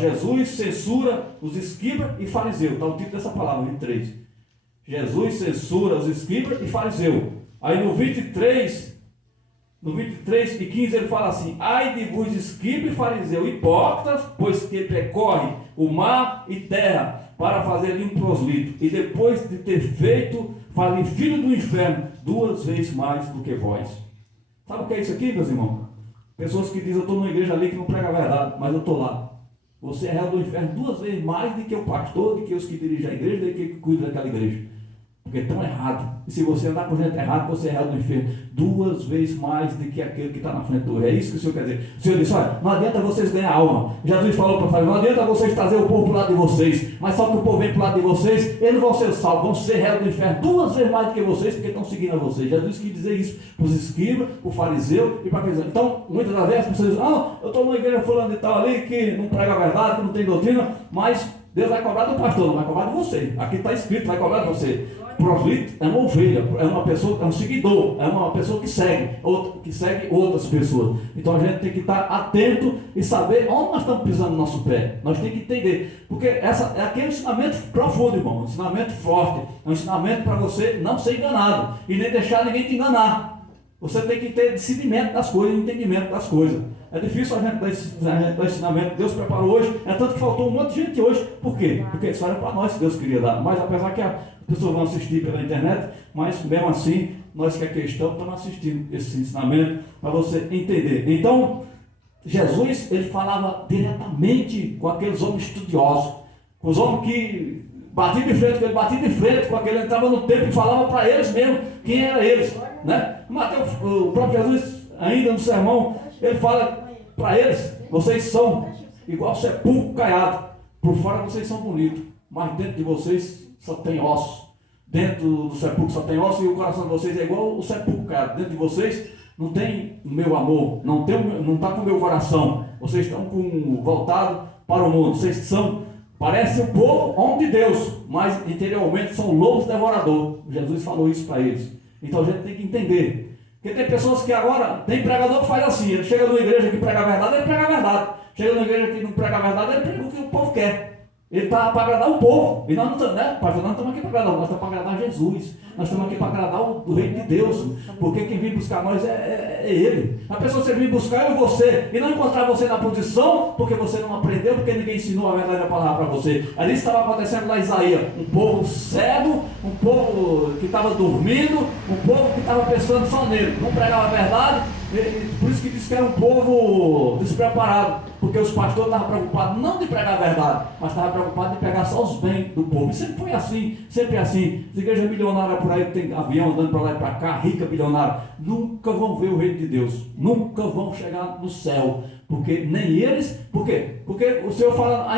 Jesus censura os escribas e fariseus. Está o título dessa palavra, 23. Jesus censura os escribas e fariseus. Aí no 23 e 15 ele fala assim: ai de vos, escribas e fariseus, hipócritas, pois que percorre o mar e terra para fazer um prosélito, e depois de ter feito, falem filho do inferno, 2 vezes mais do que vós. Sabe o que é isso aqui, meus irmãos? Pessoas que dizem: eu estou numa igreja ali que não prega a verdade, mas eu estou lá. Você é réu do inferno 2 vezes mais do que o pastor, do que os que dirigem a igreja, do que cuidam daquela igreja. Porque estão errados. E se você andar com gente errada, você é réu do inferno 2 vezes mais do que aquele que está na frente do rei. É isso que o Senhor quer dizer. O Senhor disse: olha, não adianta vocês ganhar alma. Jesus falou para fazer: não adianta vocês trazer o povo para o lado de vocês. Mas só que o povo vem para o lado de vocês, eles vão ser salvos, vão ser réu do inferno 2 vezes mais do que vocês, porque estão seguindo a vocês. Jesus quis dizer isso para os escribas, para o fariseu e para aqueles. Então, muitas das vezes, as pessoas dizem: eu estou numa igreja fulano de tal ali, que não prega a verdade, que não tem doutrina, mas Deus vai cobrar do pastor, não vai cobrar de você. Aqui está escrito: vai cobrar de você. Prosélito é uma ovelha, é uma pessoa, é um seguidor, é uma pessoa que segue outras pessoas. Então a gente tem que estar atento e saber onde nós estamos pisando no nosso pé. Nós temos que entender, porque essa é aquele ensinamento profundo, irmão, um ensinamento forte, é um ensinamento para você não ser enganado e nem deixar ninguém te enganar. Você tem que ter discernimento das coisas, entendimento das coisas. É difícil a gente dar ensinamento que Deus preparou hoje, é tanto que faltou um monte de gente hoje. Por quê? Porque isso era para nós que Deus queria dar. Mas apesar que as pessoas vão assistir pela internet, mas mesmo assim, nós que aqui estamos assistindo esse ensinamento para você entender. Então, Jesus, ele falava diretamente com aqueles homens estudiosos, com os homens que batiam de frente, ele batia de frente com aquele, entrava no templo e falava para eles mesmo quem eram eles, né? Mateus, o próprio Jesus, ainda no sermão, ele fala para eles: vocês são igual sepulcro caiado, por fora vocês são bonitos, mas dentro de vocês só tem osso. Dentro do sepulcro só tem osso, e o coração de vocês é igual o sepulcro caiado. Dentro de vocês não tem o meu amor, não está com o meu coração. Vocês estão voltados para o mundo. Vocês parece o povo, homem de Deus, mas interiormente são lobos devoradores. Jesus falou isso para eles. Então a gente tem que entender. Porque tem pessoas que agora, tem pregador que faz assim: ele chega numa igreja que prega a verdade, ele prega a verdade. Chega numa igreja que não prega a verdade, ele prega o que o povo quer. Ele está para agradar o povo. E nós não estamos, né, pastor? Nós não estamos aqui para agradar, nós estamos para agradar Jesus. Nós estamos aqui para agradar o reino de Deus. Porque quem vem buscar nós é Ele. A pessoa, se vir buscar eu e você, e não encontrar você na posição, porque você não aprendeu, porque ninguém ensinou a verdadeira palavra para você. Ali estava acontecendo lá em Isaías: um povo cego, um povo que estava dormindo, um povo que estava pensando só nele, não pregava a verdade. Por isso que diz que era um povo despreparado, porque os pastores estavam preocupados não de pregar a verdade, mas estavam preocupados de pegar só os bens do povo. E sempre foi assim, sempre é assim. As igrejas milionárias por aí, tem avião andando para lá e para cá, rica, bilionária, nunca vão ver o reino de Deus, nunca vão chegar no céu, porque nem eles. Por quê? Porque o Senhor fala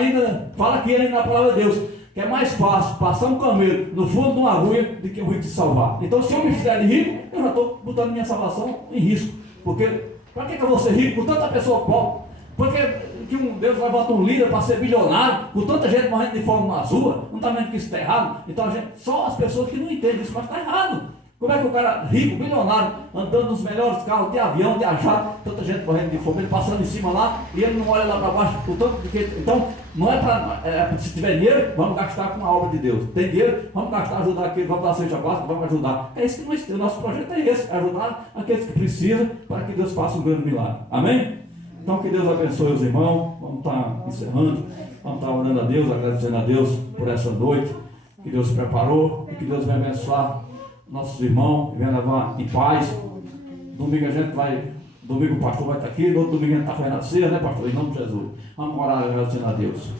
aqui ainda na palavra de Deus, que é mais fácil passar um camelo no fundo de uma agulha do que o rico se salvar. Então, se eu me fizer de rico, eu já estou botando minha salvação em risco. Porque, para que eu vou ser rico com tanta pessoa pobre? Porque que Deus levanta um líder para ser bilionário, com tanta gente morrendo de fome nas ruas, não está vendo que isso está errado? Então, só as pessoas que não entendem isso, mas está errado. Como é que o cara rico, bilionário, andando nos melhores carros de avião, de jato, tanta gente morrendo de fome, ele passando em cima lá, e ele não olha lá para baixo, o tanto que. Então, não é para. Se tiver dinheiro, vamos gastar com a obra de Deus. Tem dinheiro, vamos gastar, ajudar aqueles, vamos dar seja básica, vamos ajudar. É isso que o nosso projeto é esse: ajudar aqueles que precisam, para que Deus faça um grande milagre. Amém? Então, que Deus abençoe os irmãos. Vamos estar encerrando. Vamos estar orando a Deus, agradecendo a Deus por essa noite que Deus preparou e que Deus vai abençoar nossos irmãos, vai levar em paz. Domingo a gente vai, domingo o pastor vai estar aqui, no outro domingo a gente está fazendo a ceia, né, pastor? Em nome de Jesus. Vamos orar agradecendo a Deus.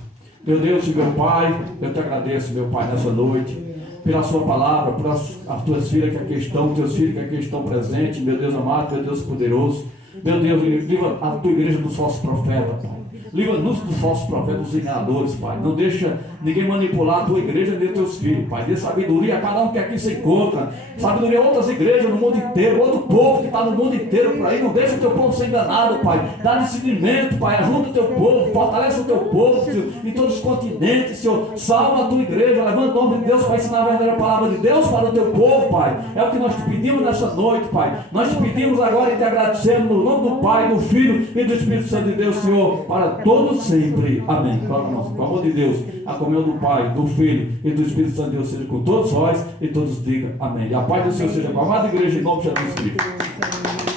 Meu Deus e meu Pai, eu te agradeço, meu Pai, nessa noite, pela sua palavra, pelas as tuas filhas que aqui estão, teus filhos que aqui estão presentes, meu Deus amado, meu Deus poderoso. Meu Deus, livra a tua igreja dos falsos profetas, Pai. Livra-nos dos falsos profetas, dos enganadores, Pai. Não deixa ninguém manipular a tua igreja nem teus filhos, Pai. Dê sabedoria a cada um que aqui se encontra. Sabedoria a outras igrejas no mundo inteiro, outro povo que está no mundo inteiro por aí. Não deixa o teu povo ser enganado, Pai. Dá discernimento, Pai. Ajuda o teu povo, fortalece o teu povo, Senhor, em todos os continentes, Senhor. Salva a tua igreja, levanta o nome de Deus para ensinar a verdadeira palavra de Deus para o teu povo, Pai. É o que nós te pedimos nessa noite, Pai. Nós te pedimos agora e te agradecemos no nome do Pai, do Filho e do Espírito Santo de Deus, Senhor, para todos sempre. Amém. Com o amor de Deus, a comunhão do Pai, do Filho e do Espírito Santo de Deus seja com todos nós e todos digam amém. E a paz do Senhor seja com a amada igreja em nome de Jesus Cristo.